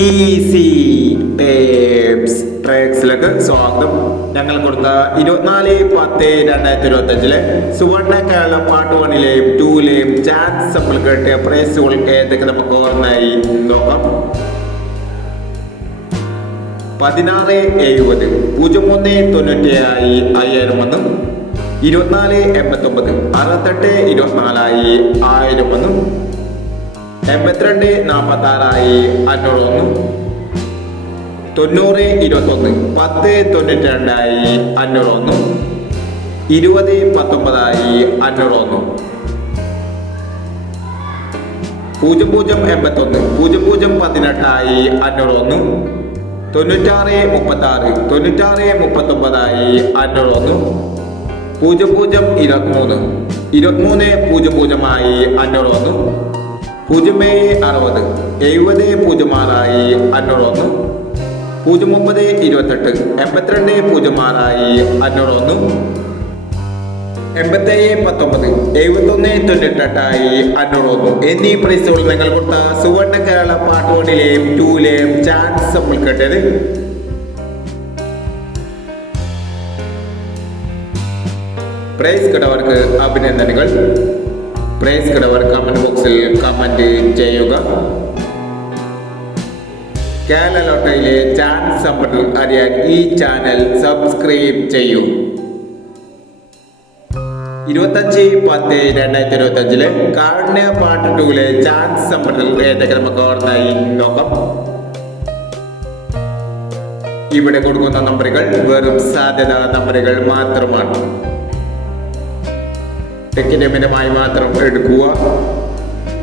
Easy tapes ട്രേക്സിലേക്ക് സ്വാഗതം. ഞങ്ങൾ കൊടുത്ത ഇരുപത്തിനാല് പത്ത് രണ്ടായിരത്തി ഇരുപത്തി അഞ്ചിലെ സുവർണ കേരള പാർട്ട് വണ്ണിലെയും ടൂലെയും ചാൻസ് കേട്ടിയ പ്രൈസുകൾ ഏതൊക്കെ നമുക്ക് ഓർമ്മയായി? നോക്കാം. പതിനാറ് എഴുപത് പൂജ്യം ഒന്ന് തൊണ്ണൂറ്റിയായി അയ്യായിരം ഒന്ന് ഇരുപത്തിനാല് എൺപത്തൊമ്പത് അറുപത്തെട്ട് ഇരുപത്തിനാലായി ആയിരം ഒന്ന് എൺപത്തിരണ്ട് നാൽപ്പത്തി ആറായി അഞ്ഞൂറ് ഒന്ന്. തൊണ്ണൂറ് ഇരുപത്തൊന്ന് പത്ത് തൊണ്ണൂറ്റി രണ്ടായി അഞ്ഞൂറ് ഒന്ന്. ഇരുപത് പത്തൊമ്പതായി അഞ്ഞൂറ് ഒന്ന്. പൂജ്യം പൂജ്യം എൺപത്തൊന്ന് പൂജ്യം പൂജ്യം പതിനെട്ടായി അഞ്ഞൂറ് ഒന്ന്. തൊണ്ണൂറ്റാറ് മുപ്പത്തി ആറ് തൊണ്ണൂറ്റാറ് മുപ്പത്തൊമ്പതായി അഞ്ഞൂറ് ഒന്ന്. പൂജ്യം പൂജ്യം ഇരുപത്തിമൂന്ന് ഇരുപത്തിമൂന്ന് പൂജ്യം പൂജ്യമായി അഞ്ഞൂറ് ഒന്ന്. പൂജ്യം ഏഴ് അറുപത്. എഴുപത് പൂജ്യം ആറായി അഞ്ഞൂറ് ഒന്ന് പൂജ്യം ഒമ്പത് ഇരുപത്തെട്ട്. എൺപത്തിരണ്ട് പൂജ്യം ആറായി അഞ്ഞൂറ് ഒന്ന് എൺപത്തേഴ് പത്തൊമ്പത്. എഴുപത്തൊന്ന് തൊണ്ണൂറ്റെട്ടായി അഞ്ഞൂറ് ഒന്ന് എന്നീ പ്രൈസുകൾ നിങ്ങൾ കൊടുത്ത സുവർണ കേരള പാട്ടുകൊണ്ടിലെയും ടൂലെയും ചാൻസ് നമ്മൾ കേട്ടത്. പ്രൈസ് കിട്ടവർക്ക് അഭിനന്ദനങ്ങൾ. പ്രൈസ് കിടവർ കമന്റ് ബോക്സിൽ കമന്റ് ചെയ്യുക കേരള ലോട്ടയിലെ ചാൻസ് അറിയാൻ ഈ ചാനൽ സബ്സ്ക്രൈബ് ചെയ്യൂ ഇരുപത്തഞ്ച് പത്ത് രണ്ടായിരത്തി ഇരുപത്തി അഞ്ചിലെ കാരുണ്യ പാട്ട് ടൂലെ ചാൻസ് ഓർമ്മയായി നോക്കാം ഇവിടെ കൊടുക്കുന്ന നമ്പറുകൾ വെറും സാധ്യത നമ്പറുകൾ മാത്രമാണ് ടിക്കറ്റ് മിതമായി മാത്രം എടുക്കുക.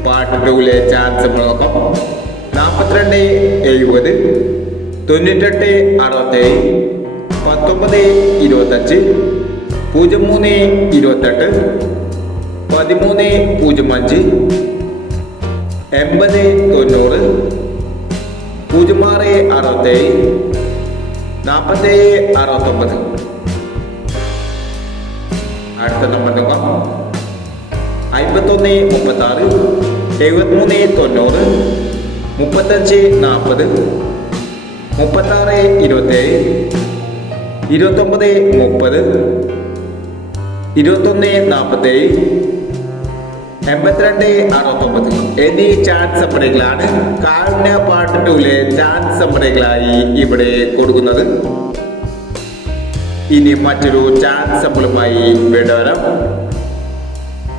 പാട്ട് ടൂലെ ചാൻസ് നോക്കാം. നാൽപ്പത്തിരണ്ട് എഴുപത്. തൊണ്ണൂറ്റെട്ട് അറുപത്തേഴ്. പത്തൊമ്പത് ഇരുപത്തഞ്ച്. പൂജ്യം മൂന്ന് ഇരുപത്തെട്ട്. പതിമൂന്ന് പൂജ്യം അഞ്ച്. എൺപത് തൊണ്ണൂറ്. പൂജ്യം ആറ് അറുപത്തേഴ്. നാൽപ്പത്തേഴ് അറുപത്തൊമ്പത്. അടുത്ത നമ്പർ നോക്കാം. അമ്പത്തൊന്ന് മുപ്പത്തി ആറ് എഴുപത്തിമൂന്ന് തൊണ്ണൂറ് മുപ്പത്തഞ്ച് നാൽപ്പത് മുപ്പത്താറ് ഇരുപത്തേഴ് ഇരുപത്തൊമ്പത് മുപ്പത് ഇരുപത്തൊന്ന് നാൽപ്പത്തേഴ് എൺപത്തിരണ്ട് അറുപത്തൊമ്പത്. എന്നീ ചാൻസ് സമ്പടികളാണ് കാരുണ്യ പാർട്ട് ടൂലെ ചാൻസ് സമ്പടികളായി ഇവിടെ കൊടുക്കുന്നത്. ഇനി മറ്റൊരു ചാൻസ് സമ്പിളുമായി വീണ്ടും